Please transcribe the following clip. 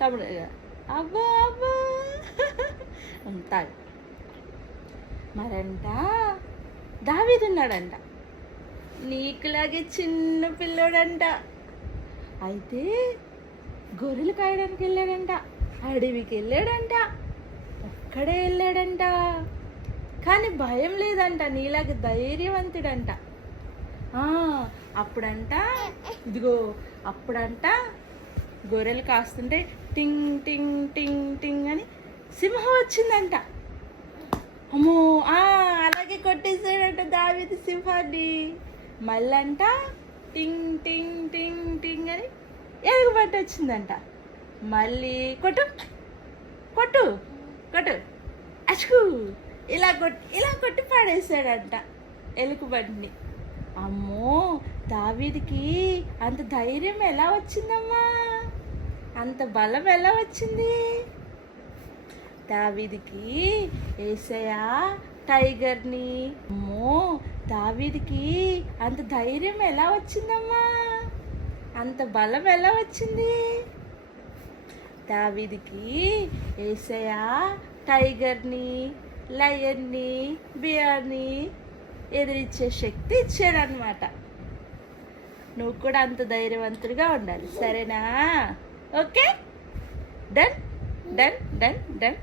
తమ్ముడు అబ్బా అబ్బా ఉంటాడు. మరంట దావీదున్నాడంట, నీకులాగే చిన్న పిల్లోడంట. అయితే గొర్రెలు కాయడానికి వెళ్ళాడంట, అడవికి వెళ్ళాడంట, ఒక్కడే వెళ్ళాడంట. కానీ భయం లేదంట, నీలాగే ధైర్యవంతుడంట. అప్పుడంట అప్పుడంట గొర్రెలు కాస్తుంటే టింగ్ టింగ్ టింగ్ టింగ్ అని సింహం వచ్చిందంట. అమ్మో అలాగే కొట్టేసాడంట దావీదు సింహాన్ని. మళ్ళంట టింగ్ టింగ్ టింగ్ టింగ్ అని ఎలుగుబంటి వచ్చిందంట. మళ్ళీ కొట్టు కొట్టు కొట్టు అచ్చుకు ఇలా కొట్టి పాడేశాడంట ఎలుగుబంటిని. అమ్మో, దావీదుకి అంత ధైర్యం ఎలా వచ్చిందమ్మా, అంత బలం ఎలా వచ్చింది? దావీదుకి యేసయ్య టైగర్ని. అమ్మో, దావీదుకి అంత ధైర్యం ఎలా వచ్చిందమ్మా, అంత బలం ఎలా వచ్చింది? దావీదుకి యేసయ్య టైగర్ని, లయన్ని, బియర్ని ఎదిరించే శక్తి ఇచ్చాడనమాట. నువ్వు కూడా అంత ధైర్యవంతుడిగా ఉండాలి, సరేనా? Okay, done done done done.